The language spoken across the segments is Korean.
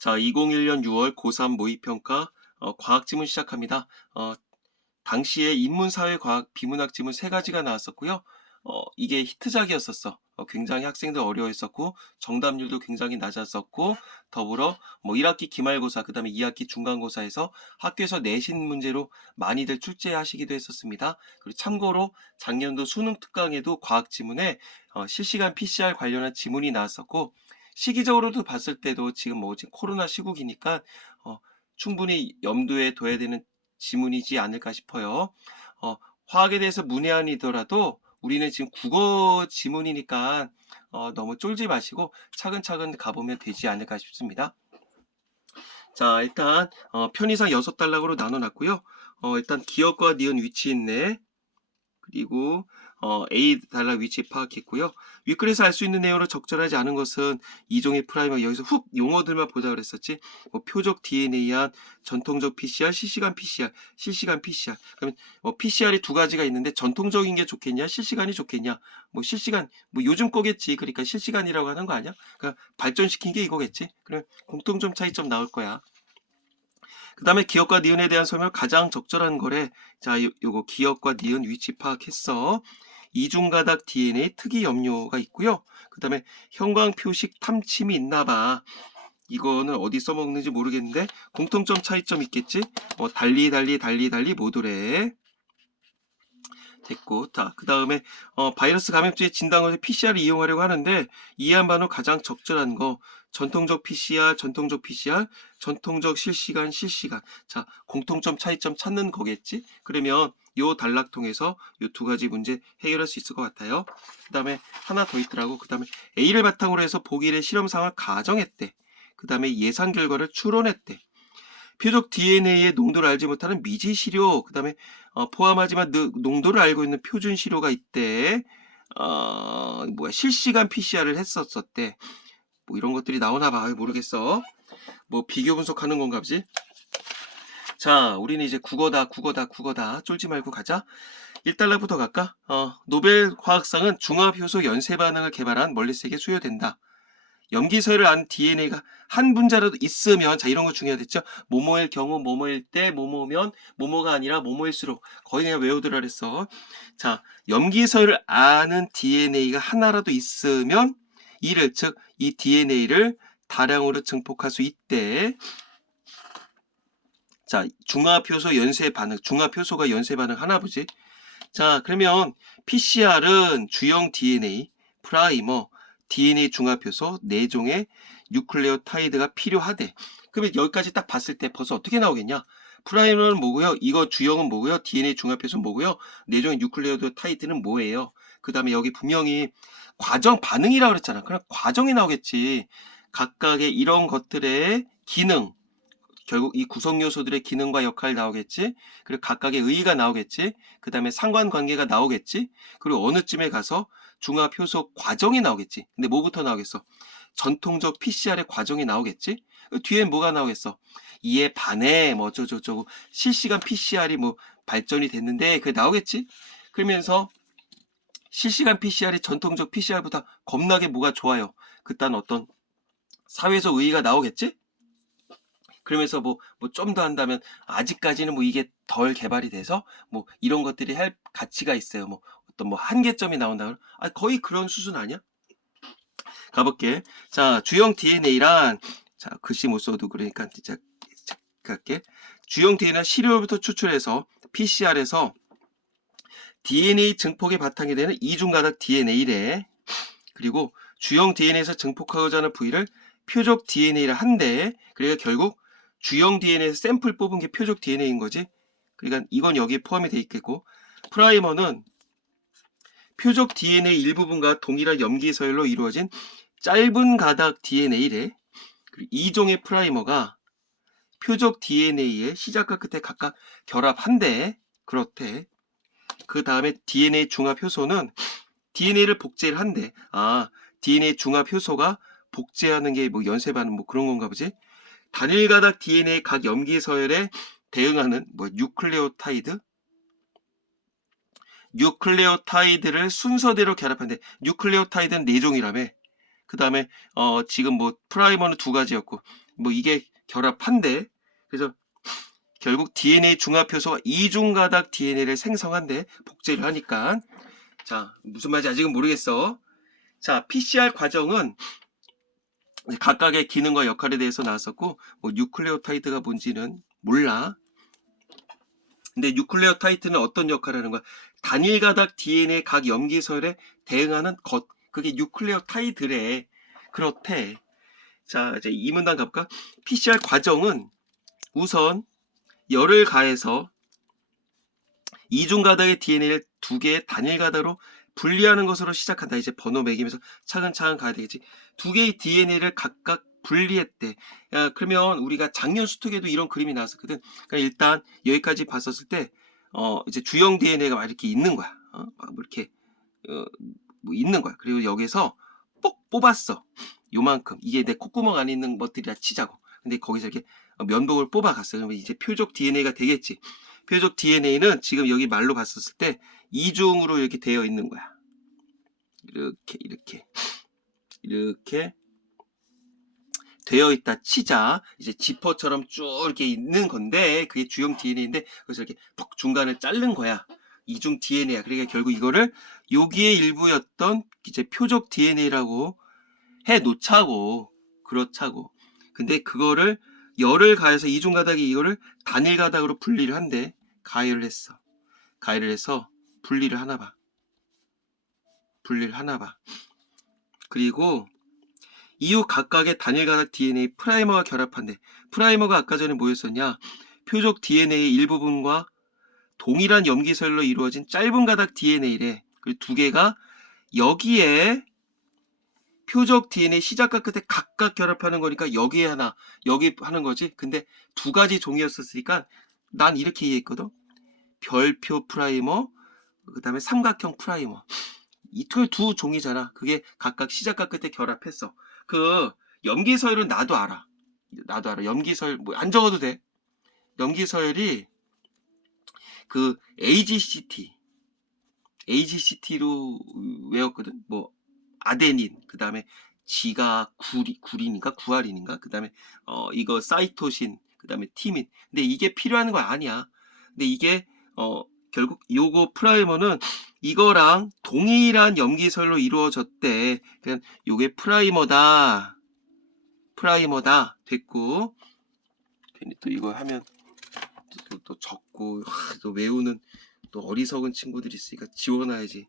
자, 2001년 6월 고3 모의평가 어, 과학지문 시작합니다. 어, 당시에 인문사회과학 비문학 지문 세 가지가 나왔었고요. 어, 이게 히트작이었었어. 어, 굉장히 학생들 어려워했었고 정답률도 굉장히 낮았었고 더불어 뭐 1학기 기말고사 그다음에 2학기 중간고사에서 학교에서 내신 문제로 많이들 출제하시기도 했었습니다. 그리고 참고로 작년도 수능 특강에도 과학 지문에 어, 실시간 PCR 관련한 지문이 나왔었고 시기적으로도 봤을 때도 지금 뭐 지금 코로나 시국이니까 어, 충분히 염두에 둬야 되는 지문이지 않을까 싶어요. 어, 화학에 대해서 문외한이더라도 우리는 지금 국어 지문이니까 어, 너무 쫄지 마시고 차근차근 가보면 되지 않을까 싶습니다. 자, 일단 어, 편의상 여섯 단락으로 나눠놨고요. 어, 일단 기억과 니은 위치 있네. 그리고 어, A 단락 위치 파악했고요. 윗글에서 알 수 있는 내용으로 적절하지 않은 것은 이종의 프라이머 여기서 훅 용어들만 보자 그랬었지. 뭐 표적 DNA한 전통적 PCR, 실시간 PCR, 실시간 PCR. 그러면 뭐 PCR이 두 가지가 있는데 전통적인 게 좋겠냐, 실시간이 좋겠냐. 뭐 실시간 뭐 요즘 거겠지. 그러니까 실시간이라고 하는 거 아니야? 그러니까 발전시킨 게 이거겠지. 그럼 공통점 차이점 나올 거야. 그 다음에 기억과 니은에 대한 설명 가장 적절한 거래. 자, 요, 요거 기억과 니은 위치 파악했어. 이중가닥 DNA 특이 염료가 있고요. 그 다음에 형광 표식 탐침이 있나 봐. 이거는 어디 써먹는지 모르겠는데 공통점 차이점 있겠지? 어, 달리 달리 달리 달리 모두래. 됐고, 자, 그 다음에 어, 바이러스 감염증의 진단을 PCR을 이용하려고 하는데 이해한 바는 가장 적절한 거 전통적 PCR, 전통적 PCR, 전통적 실시간, 실시간. 자, 공통점 차이점 찾는 거겠지? 그러면 요 단락 통해서 요 두 가지 문제 해결할 수 있을 것 같아요. 그 다음에 하나 더 있더라고. 그 다음에 A를 바탕으로 해서 보기의 실험 상황을 가정했대. 그 다음에 예상 결과를 추론했대. 표적 DNA의 농도를 알지 못하는 미지 시료, 그 다음에 어, 포함하지만 느- 농도를 알고 있는 표준 시료가 있대. 어, 뭐야, 실시간 PCR을 했었었대. 뭐 이런 것들이 나오나 봐. 모르겠어. 뭐 비교 분석하는 건가 보지? 자, 우리는 이제 국어다, 국어다, 국어다. 쫄지 말고 가자. 1달러부터 갈까? 어, 노벨 화학상은 중화효소 연쇄 반응을 개발한 멀리세계 수여된다. 염기서열을 안 DNA가 한 분자라도 있으면 자 이런 거 중요하겠죠. 모모일 경우 모모일 때 모모면 모모가 아니라 모모일수록 거의 그냥 외우더라 그랬어. 자 염기서열을 아는 DNA가 하나라도 있으면 이를 즉 이 DNA를 다량으로 증폭할 수 있대. 자 중화효소 연쇄 반응 중화효소가 연쇄 반응 하나 보지. 자 그러면 PCR은 주형 DNA 프라이머 DNA 중합효소 4종의 뉴클레오타이드가 필요하대. 그러면 여기까지 딱 봤을 때 벌써 어떻게 나오겠냐? 프라이머는 뭐고요? 이거 주형은 뭐고요? DNA 중합효소 뭐고요? 4종의 뉴클레오타이드는 뭐예요? 그 다음에 여기 분명히 과정 반응이라고 그랬잖아. 그럼 과정이 나오겠지. 각각의 이런 것들의 기능, 결국 이 구성 요소들의 기능과 역할 나오겠지. 그리고 각각의 의의가 나오겠지. 그 다음에 상관관계가 나오겠지. 그리고 어느 쯤에 가서 중합 효소 과정이 나오겠지. 근데 뭐부터 나오겠어? 전통적 PCR의 과정이 나오겠지. 그 뒤엔 뭐가 나오겠어? 이에 반해 뭐 어쩌고저쩌고 실시간 PCR이 뭐 발전이 됐는데 그게 나오겠지. 그러면서 실시간 PCR이 전통적 PCR보다 겁나게 뭐가 좋아요. 그딴 어떤 사회적 의의가 나오겠지? 그러면서 뭐, 뭐 좀 더 한다면 아직까지는 뭐 이게 덜 개발이 돼서 뭐 이런 것들이 할 가치가 있어요. 뭐 어떤 뭐 한계점이 나온다. 아, 거의 그런 수준 아니야? 가볼게. 자, 주형 DNA란 자, 글씨 못 써도 그러니까 진짜 갈게. 주형 DNA는 시료부터 추출해서 PCR에서 DNA 증폭의 바탕이 되는 이중가닥 DNA래. 그리고 주형 DNA에서 증폭하고자 하는 부위를 표적 DNA라 한대. 그러니까 결국 주형 DNA에서 샘플 뽑은 게 표적 DNA인 거지. 그러니까 이건 여기에 포함이 돼 있겠고 프라이머는 표적 DNA 일부분과 동일한 염기 서열로 이루어진 짧은 가닥 DNA래. 그리고 이 종의 프라이머가 표적 DNA의 시작과 끝에 각각 결합한대. 그렇대. 그 다음에 DNA 중합 효소는 DNA를 복제를 한대. 아, DNA 중합 효소가 복제하는 게 뭐 연쇄 반응 뭐 그런 건가 보지? 단일 가닥 DNA 각 염기 서열에 대응하는 뭐 뉴클레오타이드 뉴클레오타이드를 순서대로 결합하는데 뉴클레오타이드는 네 종이라며. 그 다음에 어 지금 뭐 프라이머는 두 가지였고 뭐 이게 결합한대. 그래서 결국 DNA 중합 효소가 이중 가닥 DNA를 생성한대. 복제를 하니까. 자, 무슨 말인지 아직은 모르겠어. 자, PCR 과정은 각각의 기능과 역할에 대해서 나왔었고, 뭐 뉴클레오타이드가 뭔지는 몰라. 근데 뉴클레오타이드는 어떤 역할을 하는 거야? 단일 가닥 DNA 각 염기서열에 대응하는 것. 그게 뉴클레오타이드래. 그렇대. 자, 이제 이 문단 가볼까? PCR 과정은 우선 열을 가해서 이중 가닥의 DNA를 두 개의 단일 가닥으로 분리하는 것으로 시작한다. 이제 번호 매기면서 차근차근 가야 되겠지. 두 개의 DNA를 각각 분리했대. 야, 그러면 우리가 작년 수특에도 이런 그림이 나왔었거든. 그러니까 일단 여기까지 봤었을 때, 어, 이제 주형 DNA가 막 이렇게 있는 거야. 어, 막뭐 이렇게, 어, 뭐 있는 거야. 그리고 여기서 뽁 뽑았어. 요만큼. 이게 내 콧구멍 안에 있는 것들이라 치자고. 근데 거기서 이렇게 면봉을 뽑아갔어. 그러면 이제 표적 DNA가 되겠지. 표적 DNA는 지금 여기 말로 봤었을 때 이중으로 이렇게 되어 있는 거야. 이렇게, 이렇게. 이렇게 되어 있다 치자. 이제 지퍼처럼 쭉 이렇게 있는 건데, 그게 주형 DNA인데, 그래서 이렇게 톡 중간을 자른 거야. 이중 DNA야. 그러니까 결국 이거를 여기에 일부였던 이제 표적 DNA라고 해 놓자고. 그렇자고. 근데 그거를 열을 가해서 이중 가닥이 이거를 단일 가닥으로 분리를 한대. 가열을 했어. 가열을 해서 분리를 하나 봐. 분리를 하나 봐. 그리고 이후 각각의 단일 가닥 DNA 프라이머가 결합한대. 프라이머가 아까 전에 뭐였었냐? 표적 DNA 일부분과 동일한 염기설로 이루어진 짧은 가닥 DNA래. 그리고 두 개가 여기에 표적 DNA 시작과 끝에 각각 결합하는 거니까 여기에 하나, 여기 하는 거지. 근데 두 가지 종이었었으니까 난 이렇게 이해했거든. 별표 프라이머, 그 다음에 삼각형 프라이머. 이두 종이잖아. 그게 각각 시작과 끝에 결합했어. 그 염기서열은 나도 알아. 나도 알아. 염기서열 뭐 안 적어도 돼. 염기서열이 그 AGCT, AGCT로 외웠거든. 뭐 아데닌, 그 다음에 G가 구리, 구린인가 구아린인가, 그 다음에 어 이거 사이토신, 그 다음에 티민. 근데 이게 필요한 거 아니야. 근데 이게 어 결국 요거 프라이머는 이거랑 동일한 염기설로 이루어졌대. 그냥 요게 프라이머다. 프라이머다. 됐고. 괜히 또 이거 하면 또, 또 적고 하, 또 외우는 또 어리석은 친구들이 있으니까 지워놔야지.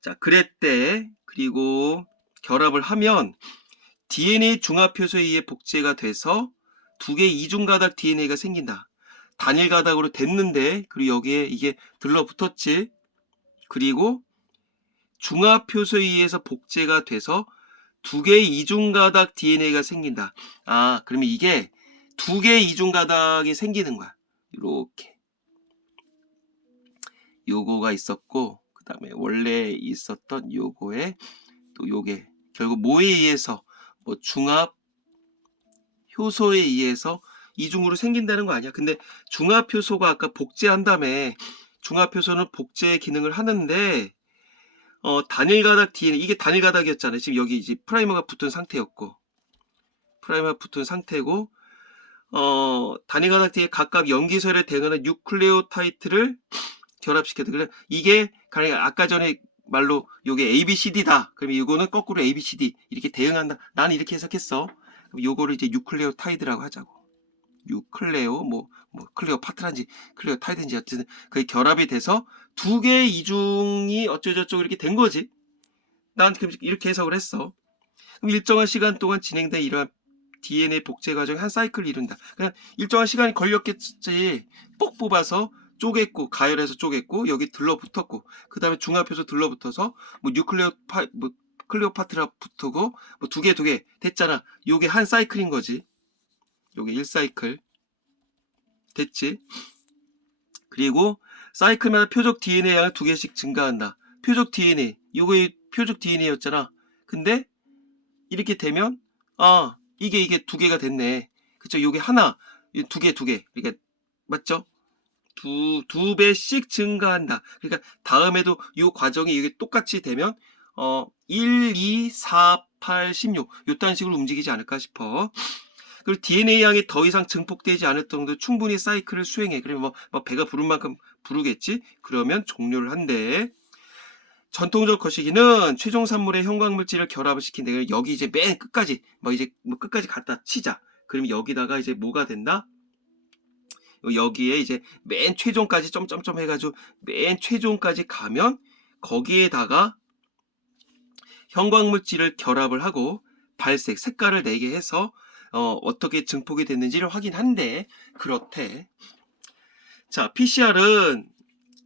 자, 그랬대. 그리고 결합을 하면 DNA 중합 효소에 의해 복제가 돼서 두 개의 이중 가닥 DNA가 생긴다. 단일 가닥으로 됐는데 그리고 여기에 이게 들러붙었지. 그리고 중합 효소에 의해서 복제가 돼서 두 개의 이중 가닥 DNA가 생긴다. 아, 그러면 이게 두 개의 이중 가닥이 생기는 거야. 이렇게. 요거가 있었고 그 다음에 원래 있었던 요거에 또 요게 결국 뭐에 의해서 뭐 중합 효소에 의해서 이중으로 생긴다는 거 아니야. 근데 중합 효소가 아까 복제한 다음에 중합 효소는 복제 기능을 하는데 어 단일 가닥 DNA 이게 단일 가닥이었잖아요. 지금 여기 이제 프라이머가 붙은 상태였고 프라이머가 붙은 상태고 어 단일 가닥 DNA 각각 염기설에 대응하는 뉴클레오타이트를 결합시켜도 그래 이게 아까 전에 말로 요게 ABCD다. 그러면 이거는 거꾸로 ABCD 이렇게 대응한다. 나는 이렇게 해석했어. 그럼 요거를 이제 뉴클레오 타이드라고 하자고. 뉴클레오 뭐, 뭐 클레오 파트란지 클레오 타이드인지 어쨌든 그게 결합이 돼서 두 개의 이중이 어쩌저쩌고 이렇게 된 거지. 난 그럼 이렇게 해석을 했어. 그럼 일정한 시간 동안 진행된 이러한 DNA 복제 과정이 한 사이클을 이룬다. 그냥 일정한 시간이 걸렸겠지. 뽁 뽑아서 쪼갰고 가열해서 쪼갰고 여기 들러붙었고 그 다음에 중합해서 들러붙어서 뭐 뉴클레오 파, 뭐 클레오파트라 붙고 뭐 두 개 두 개 됐잖아. 요게 한 사이클인 거지. 요게 1사이클 됐지. 그리고 사이클마다 표적 DNA 양을 두 개씩 증가한다. 표적 DNA 요게 표적 DNA였잖아. 근데 이렇게 되면 아 이게 이게 두 개가 됐네. 그쵸? 요게 하나 두 개 두 개. 그러니까 맞죠? 두, 두 배씩 증가한다. 그러니까 다음에도 이 과정이 이게 똑같이 되면 어 1, 2, 4, 8, 16 요딴 식으로 움직이지 않을까 싶어. 그리고 DNA 양이 더 이상 증폭되지 않을 정도 충분히 사이클을 수행해. 그러면 뭐, 뭐 배가 부른 만큼 부르겠지? 그러면 종료를 한대. 전통적 거시기는 최종 산물의 형광물질을 결합을 시킨다. 여기 이제 맨 끝까지, 뭐 이제 뭐 끝까지 갖다 치자. 그러면 여기다가 이제 뭐가 된다? 여기에 이제 맨 최종까지 점점점 해가지고 맨 최종까지 가면 거기에다가 형광물질을 결합을 하고 발색, 색깔을 내게 해서 어, 어떻게 증폭이 됐는지를 확인한대. 그렇대. 자, PCR은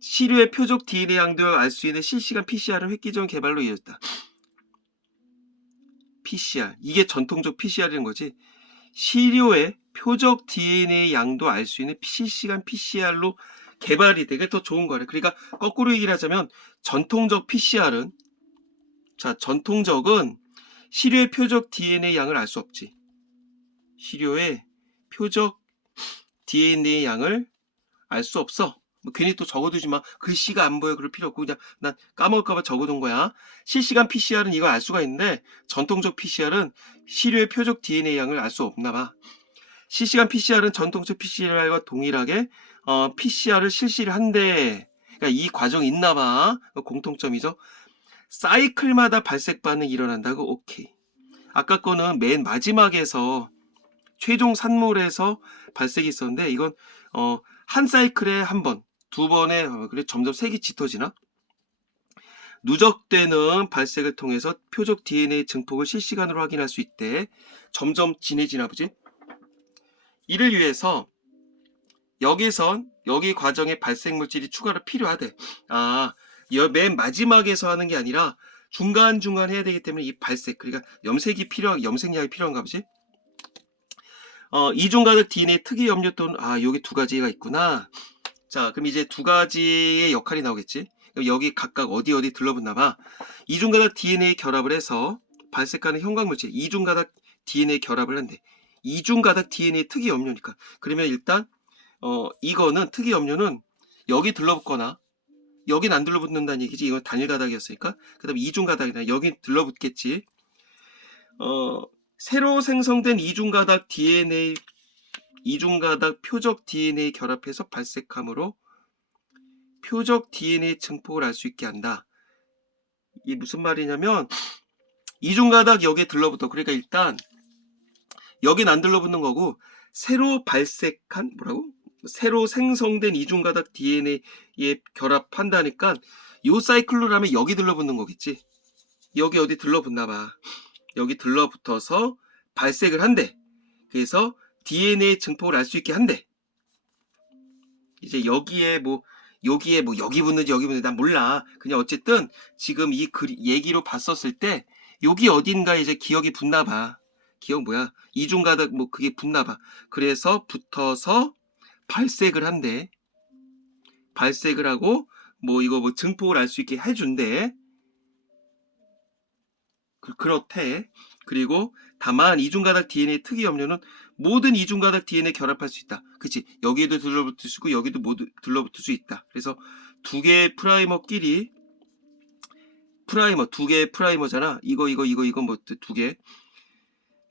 시료의 표적 DNA 양도를 알 수 있는 실시간 PCR을 획기적 개발로 이어졌다. PCR. 이게 전통적 PCR이라는 거지. 시료의 표적 DNA 양도 알 수 있는 실시간 PCR로 개발이 되게 더 좋은 거래. 그러니까 거꾸로 얘기를 하자면 전통적 PCR은 자, 전통적은 시료의 표적 DNA 양을 알 수 없지. 시료의 표적 DNA 양을 알 수 없어. 뭐 괜히 또 적어두지 마. 글씨가 안 보여. 그럴 필요 없고 그냥 난 까먹을까봐 적어둔 거야. 실시간 PCR은 이걸 알 수가 있는데 전통적 PCR은 시료의 표적 DNA 양을 알 수 없나 봐. 실시간 PCR은 전통적 PCR과 동일하게 어, PCR을 실시를 한대. 그러니까 이 과정이 있나 봐. 공통점이죠. 사이클마다 발색 반응이 일어난다고 오케이. 아까 거는 맨 마지막에서 최종 산물에서 발색이 있었는데 이건 어, 한 사이클에 한 번, 두 번에 어, 그래 점점 색이 짙어지나? 누적되는 발색을 통해서 표적 DNA 증폭을 실시간으로 확인할 수 있대. 점점 진해지나 보지? 이를 위해서 여기선 여기 과정에 발색 물질이 추가로 필요하대. 아, 여- 맨 마지막에서 하는 게 아니라 중간중간 해야 되기 때문에 이 발색, 그러니까 염색이 필요, 염색약이 필요한가 보지? 어, 이중가득 DNA 특이 염료 또는, 아, 여기 두 가지가 있구나. 자, 그럼 이제 두 가지의 역할이 나오겠지? 여기 각각 어디 어디 들러붙나 봐. 이중가닥 DNA 결합을 해서 발색하는 형광물질, 이중가닥 DNA 결합을 한대. 이중 가닥 DNA 특이 염료니까. 그러면 일단, 어, 이거는 특이 염료는 여기 들러붙거나, 여긴 안 들러붙는다는 얘기지. 이건 단일 가닥이었으니까. 그 다음에 이중 가닥이나 여기 들러붙겠지. 어, 새로 생성된 이중 가닥 DNA, 이중 가닥 표적 DNA 결합해서 발색함으로 표적 DNA 증폭을 알 수 있게 한다. 이게 무슨 말이냐면, 이중 가닥 여기에 들러붙어. 그러니까 일단, 여긴 안 들러붙는 거고, 새로 발색한, 뭐라고? 새로 생성된 이중가닥 DNA에 결합한다니까 요 사이클로 하면 여기 들러붙는 거겠지. 여기 어디 들러붙나 봐. 여기 들러붙어서 발색을 한대. 그래서 DNA 증폭을 알 수 있게 한대. 이제 여기에 뭐 여기에 뭐 여기 붙는지 여기 붙는지 난 몰라. 그냥 어쨌든 지금 이 글, 얘기로 봤었을 때 여기 어딘가 이제 기억이 붙나 봐. 기억 뭐야? 이중가닥 뭐 그게 붙나 봐. 그래서 붙어서 발색을 한대. 발색을 하고 뭐 이거 뭐 증폭을 알 수 있게 해준대. 그, 그렇대. 그리고 다만 이중가닥 DNA 특이 염료는 모든 이중가닥 DNA 결합할 수 있다. 그치? 여기에도 들러붙을 수 있고 여기도 모두 들러붙을 수 있다. 그래서 두 개의 프라이머끼리 프라이머 두 개의 프라이머잖아. 이거 이거 이거 이거 뭐 두 개.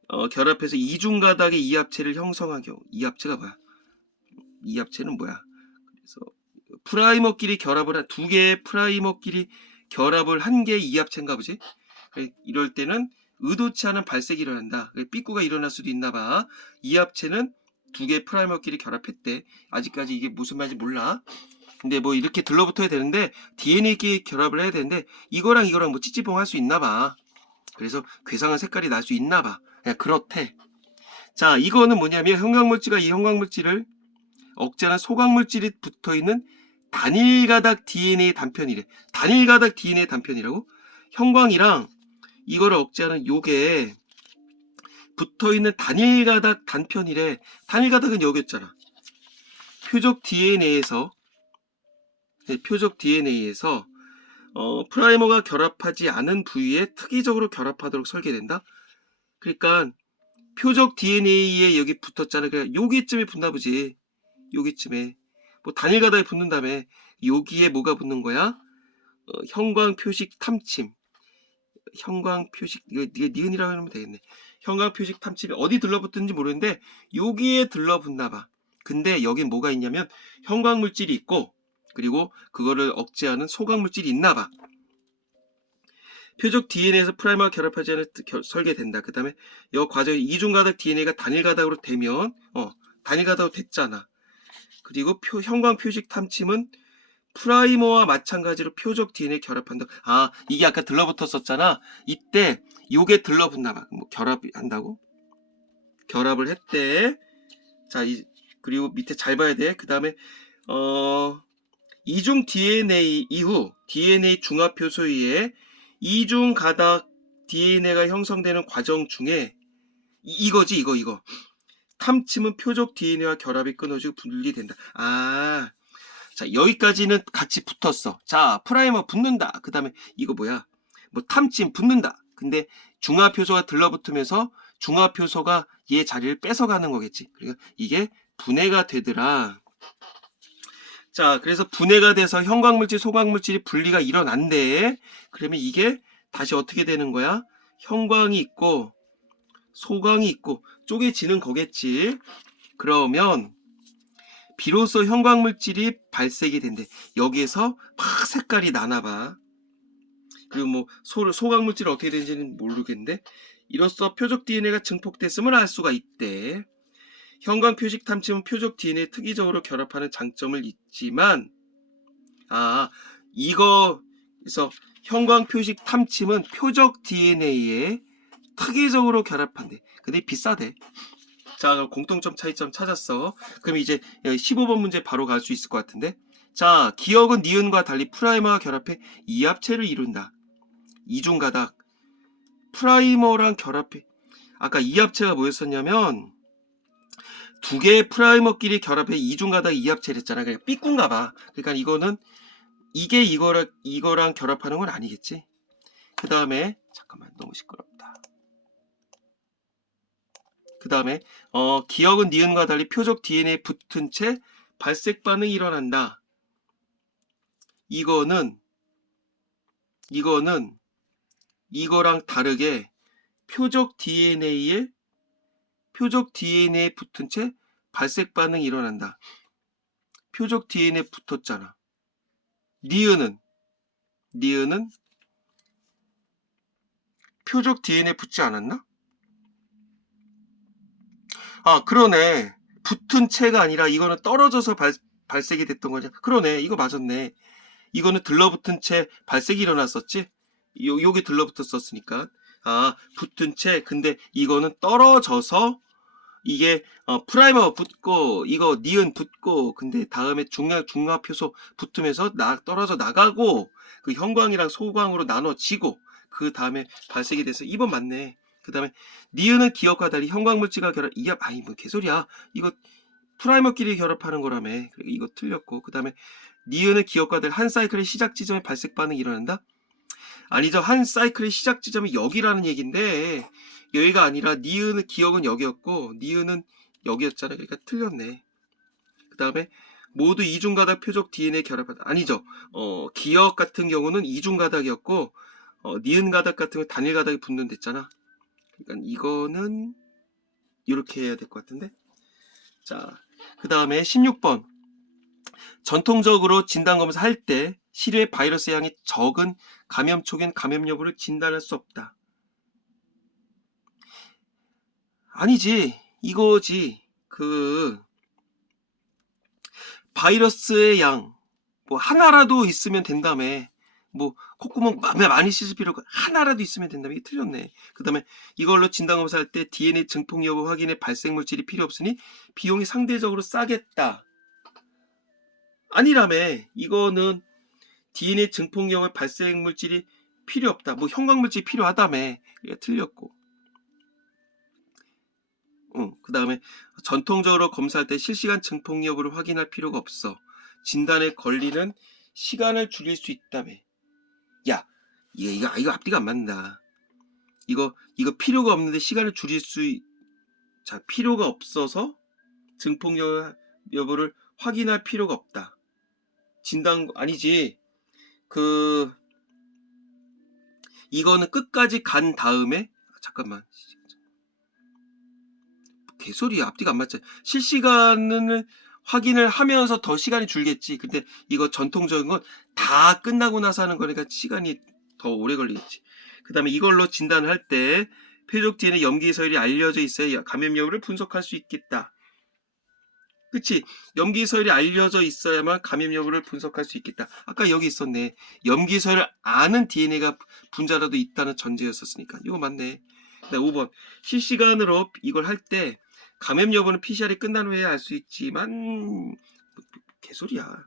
어, 결합해서 이중가닥의 이합체를 형성한 경우 이합체가 뭐야? 이 합체는 뭐야? 그래서 프라이머끼리 결합을 한 두 개의 프라이머끼리 결합을 한 개의 이 합체인가 보지? 이럴 때는 의도치 않은 발색이 일어난다. 삐꾸가 일어날 수도 있나 봐. 이 합체는 두 개의 프라이머끼리 결합했대. 아직까지 이게 무슨 말인지 몰라. 근데 뭐 이렇게 들러붙어야 되는데 DNA끼리 결합을 해야 되는데 이거랑 이거랑 뭐 찌찌뽕 할 수 있나 봐. 그래서 괴상한 색깔이 날 수 있나 봐. 그냥 그렇대. 자, 이거는 뭐냐면 형광물질과 이 형광물질을 억제하는 소각물질이 붙어있는 단일가닥 DNA 단편이래. 단일가닥 DNA 단편이라고? 형광이랑 이거를 억제하는 요게 붙어있는 단일가닥 단편이래. 단일가닥은 여기였잖아. 표적 DNA에서 네, 표적 DNA에서 어, 프라이머가 결합하지 않은 부위에 특이적으로 결합하도록 설계된다. 그러니까 표적 DNA에 여기 붙었잖아. 그러니까 여기쯤에 붙나 보지. 여기쯤에 뭐 단일 가닥에 붙는 다음에 여기에 뭐가 붙는 거야? 어, 형광 표식 탐침 형광 표식 이거 니은이라고 하면 되겠네. 형광 표식 탐침이 어디 들러붙는지 모르는데 여기에 들러붙나 봐. 근데 여기 뭐가 있냐면 형광 물질이 있고 그리고 그거를 억제하는 소각 물질이 있나 봐. 표적 DNA에서 프라이머와 결합하지 않은 결- 설계된다. 그 다음에 이 과정에 이중 가닥 DNA가 단일 가닥으로 되면 어 단일 가닥으로 됐잖아. 그리고 표, 형광 표식 탐침은 프라이머와 마찬가지로 표적 DNA 결합한다. 아, 이게 아까 들러붙었었잖아. 이때 요게 들러붙나 봐. 뭐 결합한다고? 결합을 했대. 자, 이, 그리고 밑에 잘 봐야 돼. 그 다음에 어 이중 DNA 이후 DNA 중합 효소에 이중 가닥 DNA가 형성되는 과정 중에 이- 이거지 이거 이거 탐침은 표적 DNA와 결합이 끊어지고 분리된다. 아, 자 여기까지는 같이 붙었어. 자 프라이머 붙는다. 그 다음에 이거 뭐야? 뭐 탐침 붙는다. 근데 중합 효소가 들러붙으면서 중합 효소가 얘 자리를 뺏어가는 거겠지. 그러니까 이게 분해가 되더라. 자, 그래서 분해가 돼서 형광물질, 소각물질이 분리가 일어난대. 그러면 이게 다시 어떻게 되는 거야? 형광이 있고, 소광이 있고, 쪼개지는 거겠지. 그러면, 비로소 형광물질이 발색이 된대. 여기에서 막 색깔이 나나봐. 그리고 뭐, 소, 소각물질이 어떻게 되는지는 모르겠는데, 이로써 표적 DNA가 증폭됐음을 알 수가 있대. 형광 표식 탐침은 표적 DNA 특이적으로 결합하는 장점을 있지만, 아, 이거에서 형광 표식 탐침은 표적 DNA에 특이적으로 결합한대. 근데 비싸대. 자, 공통점 차이점 찾았어. 그럼 이제 15번 문제 바로 갈 수 있을 것 같은데. 자, 기억은 니은과 달리 프라이머와 결합해 이합체를 이룬다. 이중가닥. 프라이머랑 결합해. 아까 이합체가 뭐였었냐면, 두 개의 프라이머끼리 결합해 이중가닥 이합체를 했잖아. 그러니까 삐꾼가 봐. 그러니까 이거는 이게 이거랑 이거랑 결합하는 건 아니겠지. 그 다음에 잠깐만 너무 시끄럽다. 그 다음에 어 기억은 니은과 달리 표적 DNA 붙은 채 발색 반응이 일어난다. 이거는 이거는 이거랑 다르게 표적 DNA에 표적 DNA 붙은 채 발색 반응이 일어난다. 표적 DNA 붙었잖아. 니은은 니은은 표적 DNA 붙지 않았나? 아 그러네. 붙은 채가 아니라 이거는 떨어져서 발, 발색이 됐던 거냐? 그러네. 이거 맞았네. 이거는 들러붙은 채 발색이 일어났었지? 요, 요게 들러붙었었으니까. 아, 붙은 채. 근데 이거는 떨어져서 이게 어, 프라이머 붙고 이거 니은 붙고 근데 다음에 중량 중합 효소 붙으면서 나 떨어져 나가고 그 형광이랑 소광으로 나눠지고 그 다음에 발색이 돼서 2번 맞네. 그 다음에 니은은 기억과 달리 형광 물질과 결합 이게 아니 뭐 개소리야. 이거 프라이머끼리 결합하는 거라며. 이거 틀렸고 그 다음에 니은은 기억과 달리 한 사이클의 시작 지점에 발색 반응이 일어난다. 아니죠. 한 사이클의 시작 지점이 여기라는 얘긴데 여기가 아니라 니은은 기억은 여기였고 니은은 여기였잖아요. 그러니까 틀렸네. 그 다음에 모두 이중가닥 표적 DNA 결합하다. 아니죠. 어, 기억 같은 경우는 이중가닥이었고 어, 니은 가닥 같은 경우 단일 가닥이 붙는 됐잖아. 그러니까 이거는 이렇게 해야 될 것 같은데. 자, 그 다음에 16번. 전통적으로 진단검사 할 때 시료의 바이러스 양이 적은 감염 초기엔 감염 여부를 진단할 수 없다. 아니지. 이거지. 그 바이러스의 양 뭐 하나라도 있으면 된다며. 뭐 콧구멍 마- 많이 씻을 필요가 하나라도 있으면 된다며. 이게 틀렸네. 그 다음에 이걸로 진단 검사할 때 DNA 증폭 여부 확인에 발생 물질이 필요 없으니 비용이 상대적으로 싸겠다. 아니라며. 이거는 DNA 증폭 여부 발생 물질이 필요 없다. 뭐 형광 물질이 필요하다며. 이게 틀렸고. 응, 그 다음에 전통적으로 검사할 때 실시간 증폭 여부를 확인할 필요가 없어. 진단에 걸리는 시간을 줄일 수 있다며. 야, 이거, 이거, 이거 앞뒤가 안 맞는다. 이거, 이거 필요가 없는데 시간을 줄일 수, 있- 자, 필요가 없어서 증폭 여- 여부를 확인할 필요가 없다. 진단, 아니지. 그, 이거는 끝까지 간 다음에 아, 잠깐만 개소리야. 앞뒤가 안 맞잖아. 실시간을 확인을 하면서 더 시간이 줄겠지. 근데 이거 전통적인 건 다 끝나고 나서 하는 거니까 시간이 더 오래 걸리겠지. 그 다음에 이걸로 진단을 할 때 표적 DNA 염기 서열이 알려져 있어야 감염 여부를 분석할 수 있겠다. 그치? 염기 서열이 알려져 있어야만 감염 여부를 분석할 수 있겠다. 아까 여기 있었네. 염기 서열을 아는 DNA가 분자라도 있다는 전제였었으니까. 이거 맞네. 네, 5번. 실시간으로 이걸 할 때 감염 여부는 PCR이 끝난 후에 알 수 있지만 개소리야.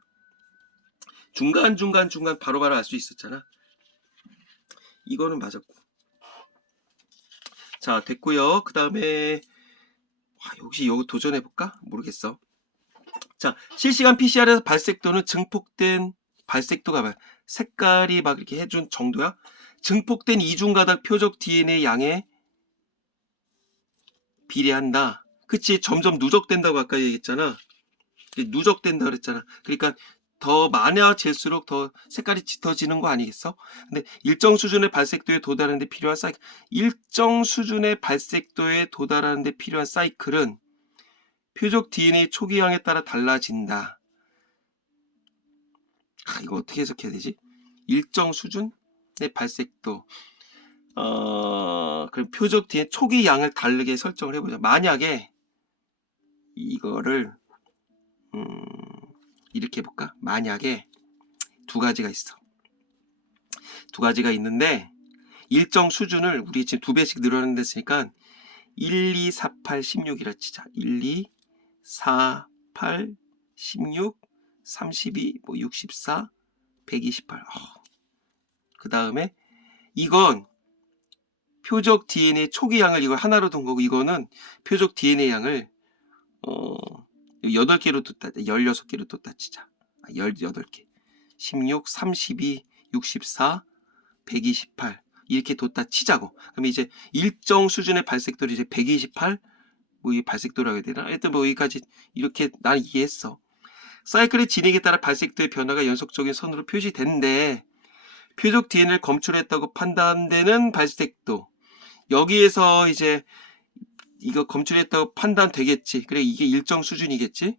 중간 중간 중간 바로바로 알 수 있었잖아. 이거는 맞았고. 자 됐고요. 그 다음에 혹시 이거 도전해 볼까? 모르겠어. 자 실시간 PCR에서 발색도는 증폭된 발색도가 막 색깔이 막 이렇게 해준 정도야? 증폭된 이중가닥 표적 DNA 양에 비례한다. 그치? 점점 누적된다고 아까 얘기했잖아. 누적된다 그랬잖아. 그러니까 더 많아질수록 더 색깔이 짙어지는 거 아니겠어? 근데 일정 수준의 발색도에 도달하는데 필요한 사이클, 일정 수준의 발색도에 도달하는데 필요한 사이클은 표적 DNA 초기양에 따라 달라진다. 아, 이거 어떻게 해석해야 되지? 일정 수준의 발색도. 어, 그럼 표적 뒤에 초기 양을 다르게 설정을 해보자. 만약에 이거를 음, 이렇게 해볼까? 만약에 두 가지가 있어. 두 가지가 있는데 일정 수준을 우리 지금 두 배씩 늘어나는 됐으니까 1, 2, 4, 8, 16이라 치자. 1, 2, 4, 8, 16, 32, 뭐 64, 128. 어. 그 다음에 이건 표적 DNA 초기 양을 이걸 하나로 둔 거고 이거는 표적 DNA 양을 어 8개로 뒀다 16개로 뒀다 치자. 18개. 16, 32, 64, 128 이렇게 뒀다 치자고. 그럼 이제 일정 수준의 발색도를 이제 128 뭐 이 발색도라고 해야 되나? 하여튼 뭐 여기까지 이렇게 난 이해했어. 사이클의 진행에 따라 발색도의 변화가 연속적인 선으로 표시되는데 표적 DNA를 검출했다고 판단되는 발색도. 여기에서 이제 이거 검출했다고 판단되겠지. 그래 이게 일정 수준이겠지.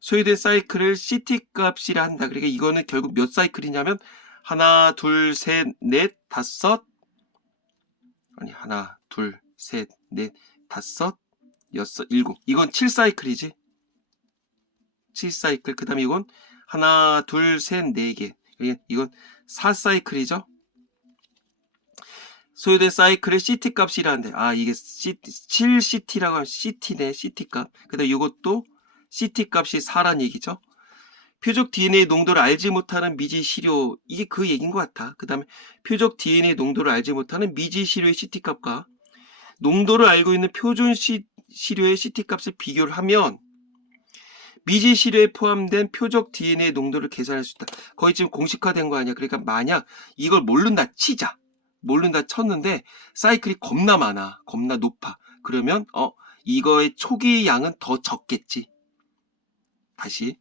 소유된 사이클을 CT 값이라 한다. 그러니까 이거는 결국 몇 사이클이냐면 하나, 둘, 셋, 넷, 다섯 아니 하나, 둘, 셋, 넷, 다섯, 여섯, 일곱. 이건 7사이클이지. 7사이클. 그 다음에 이건 하나, 둘, 셋, 네 개. 이건 4사이클이죠. 소유된 사이클의 CT 값이라는데 아 이게 CT, 7CT라고 하면 CT네 CT 값. 그다음 이것도 CT 값이 4란 얘기죠. 표적 DNA 농도를 알지 못하는 미지 시료 이게 그 얘기인 것 같아. 그 다음에 표적 DNA 농도를 알지 못하는 미지 시료의 CT 값과 농도를 알고 있는 표준 시, 시료의 CT 값을 비교를 하면 미지 시료에 포함된 표적 DNA 농도를 계산할 수 있다. 거의 지금 공식화된 거 아니야. 그러니까 만약 이걸 모른다 치자. 모른다 쳤는데 사이클이 겁나 많아. 겁나 높아. 그러면 어 이거의 초기 양은 더 적겠지. 다시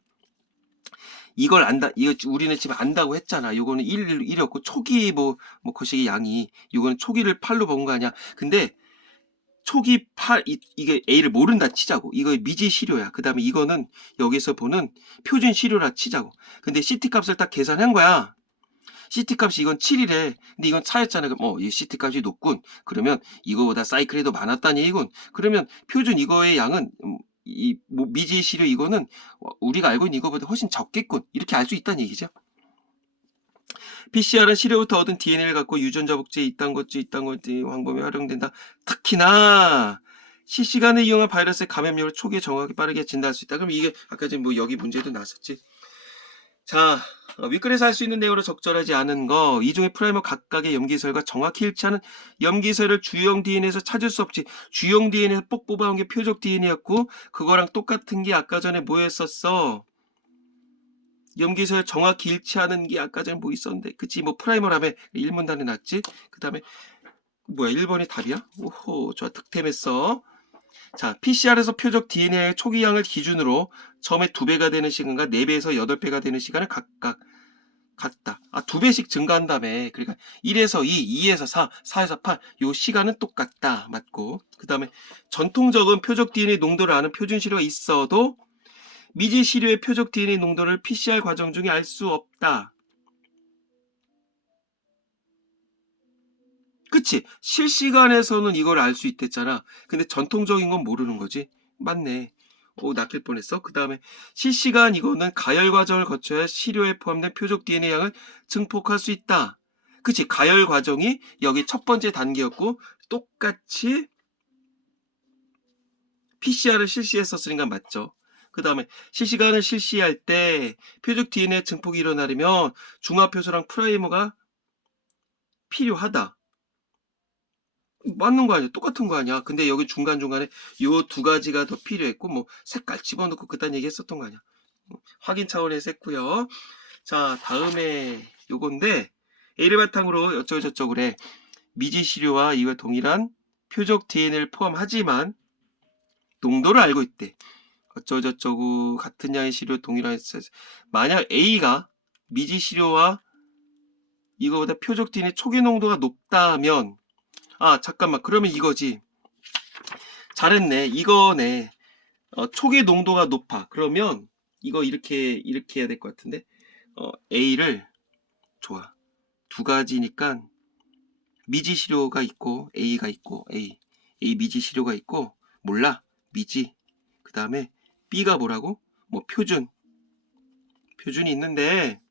이걸 안다. 이거 우리는 지금 안다고 했잖아. 이거는 1, 1이었고 초기 뭐, 뭐 거시기 양이 이거는 초기를 8로 본 거 아니야. 근데 초기 8 이, 이게 A를 모른다 치자고. 이거 미지 시료야. 그다음에 이거는 여기서 보는 표준 시료라 치자고. 근데 CT 값을 딱 계산한 거야. CT 값이 이건 7이래. 근데 이건 차였잖아. 그럼 어, 이 CT 값이 높군. 그러면 이거보다 사이클이 더 많았다니 이건. 그러면 표준 이거의 양은 음, 이 뭐, 미지 시료 이거는 우리가 알고 있는 이거보다 훨씬 적겠군. 이렇게 알 수 있다는 얘기죠. PCR은 시료부터 얻은 DNA를 갖고 유전자 복제에 이딴 것지 이딴 것지 방법에 활용된다. 특히나 실시간에 이용한 바이러스의 감염력을 초기에 정확히 빠르게 진단할 수 있다. 그럼 이게 아까 지금 뭐 여기 문제도 나왔었지. 자, 어, 윗글에서 할 수 있는 내용으로 적절하지 않은 거, 이종의 프라이머 각각의 염기설과 정확히 일치하는 염기설을 주형 DNA에서 찾을 수 없지. 주형 DNA에서 뽁 뽑아온 게 표적 DNA였고, 그거랑 똑같은 게 아까 전에 뭐 했었어? 염기설 정확히 일치하는 게 아까 전에 뭐 있었는데, 그치? 뭐 프라이머라며 1문단에 났지? 그 다음에, 뭐야, 1번이 답이야? 오호, 좋아, 득템했어. 자, PCR에서 표적 DNA의 초기 양을 기준으로 처음에 2배가 되는 시간과 4배에서 8배가 되는 시간을 각각 같다. 아, 두 배씩 증가한다며. 그러니까 1에서 2, 2에서 4, 4에서 8. 요 시간은 똑같다. 맞고. 그 다음에 전통적인 표적 DNA 농도를 아는 표준 시료가 있어도 미지 시료의 표적 DNA 농도를 PCR 과정 중에 알 수 없다. 그치? 실시간에서는 이걸 알 수 있댔잖아. 근데 전통적인 건 모르는 거지. 맞네. 오, 낚일 뻔했어. 그 다음에 실시간 이거는 가열 과정을 거쳐야 시료에 포함된 표적 DNA 양을 증폭할 수 있다. 그치? 가열 과정이 여기 첫 번째 단계였고, 똑같이 PCR을 실시했었으니까 맞죠. 그 다음에 실시간을 실시할 때 표적 DNA 증폭이 일어나려면 중화표소랑 프라이머가 필요하다. 맞는 거 아니야? 똑같은 거 아니야? 근데 여기 중간중간에 요 두 가지가 더 필요했고, 뭐, 색깔 집어넣고 그딴 얘기 했었던 거 아니야? 뭐, 확인 차원에서 했고요. 자, 다음에 요건데, A를 바탕으로 어쩌고저쩌고 그래. 미지 시료와 이와 동일한 표적 DNA를 포함하지만, 농도를 알고 있대. 어쩌고저쩌고 같은 양의 시료 동일한 만약 A가 미지 시료와 이거보다 표적 DNA 초기 농도가 높다면 아 잠깐만. 그러면 이거지. 잘했네. 이거네. 어, 초기 농도가 높아. 그러면 이거 이렇게 이렇게 해야 될 것 같은데. 어, A를 좋아. 두 가지니까 미지 시료가 있고 A가 있고 A A 미지 시료가 있고 몰라. 미지. 그 다음에 B가 뭐라고? 뭐 표준. 표준이 있는데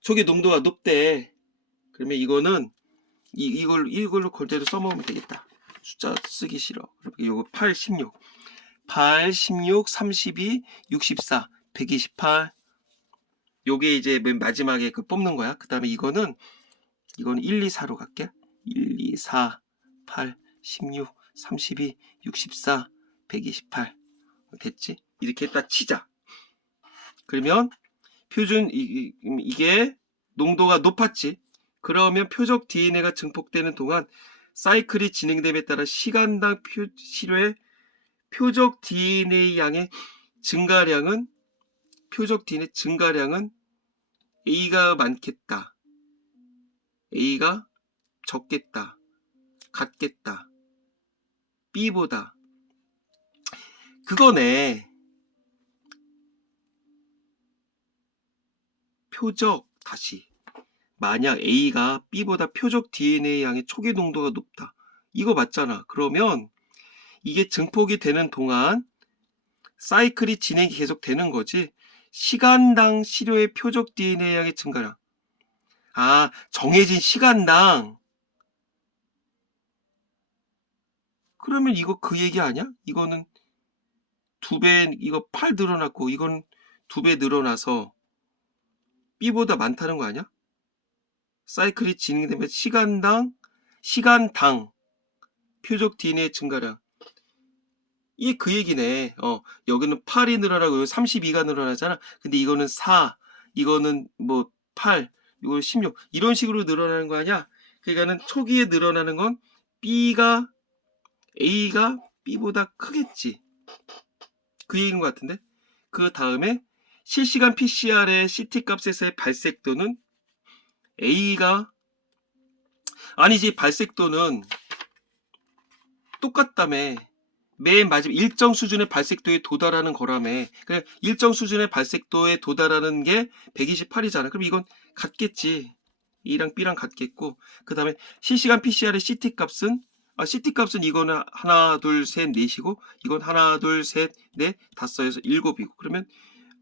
초기 농도가 높대. 그러면 이거는 이, 이걸, 이걸로 그대로 써먹으면 되겠다. 숫자 쓰기 싫어. 요거 8, 16. 8, 16, 32, 64, 128. 요게 이제 맨 마지막에 그 뽑는 거야. 그 다음에 이거는, 이거는 1, 2, 4로 갈게. 1, 2, 4, 8, 16, 32, 64, 128. 됐지? 이렇게 딱 치자. 그러면 표준, 이, 이- 이게 농도가 높았지. 그러면 표적 DNA가 증폭되는 동안 사이클이 진행됨에 따라 시간당 표, 시료의 표적 DNA 양의 증가량은 표적 DNA 증가량은 A가 많겠다. A가 적겠다. 같겠다. B보다 그거네. 표적 다시 만약 A가 B보다 표적 DNA 양의 초기 농도가 높다. 이거 맞잖아. 그러면 이게 증폭이 되는 동안 사이클이 진행이 계속 되는 거지. 시간당 시료의 표적 DNA 양의 증가량. 아, 정해진 시간당. 그러면 이거 그 얘기 아니야? 이거는 두 배, 이거 8 늘어났고, 이건 두 배 늘어나서 B보다 많다는 거 아니야? 사이클이 진행되면 시간당, 시간당 표적 DNA 증가량. 이게 그 얘기네. 어, 여기는 8이 늘어나고 여기 32가 늘어나잖아. 근데 이거는 4, 이거는 뭐 8, 이거 16 이런 식으로 늘어나는 거 아니야? 그러니까는 초기에 늘어나는 건 B가 A가 B보다 크겠지. 그 얘기인 것 같은데. 그 다음에 실시간 PCR의 CT 값에서의 발색도는 A가 아니지 발색도는 똑같다며. 맨 마지막 일정 수준의 발색도에 도달하는 거라며. 그래 일정 수준의 발색도에 도달하는 게 128이잖아. 그럼 이건 같겠지. A랑 B랑 같겠고. 그 다음에 실시간 PCR의 CT 값은 아, CT 값은 이거는 하나 둘셋 넷이고 이건 하나 둘셋넷 다섯 여섯 일곱이고. 그러면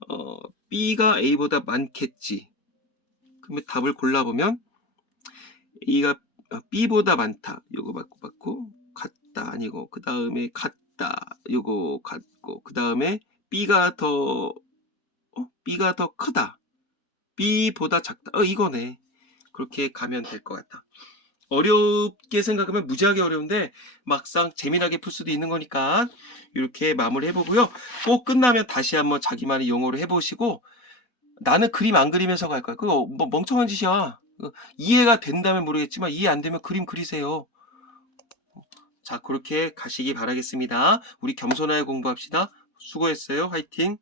어, B가 A보다 많겠지 그러면 답을 골라보면 A가 어, B보다 많다. 요거 받고 받고 같다 아니고 그 다음에 같다. 요거 같고 그 다음에 B가 더 어? B가 더 크다. B보다 작다. 어 이거네. 그렇게 가면 될 것 같다. 어렵게 생각하면 무지하게 어려운데 막상 재미나게 풀 수도 있는 거니까 이렇게 마무리 해보고요. 꼭 끝나면 다시 한번 자기만의 용어로 해보시고 나는 그림 안 그리면서 갈 거야. 그거 뭐 멍청한 짓이야. 어, 이해가 된다면 모르겠지만 이해 안 되면 그림 그리세요. 자, 그렇게 가시기 바라겠습니다. 우리 겸손하게 공부합시다. 수고했어요. 화이팅!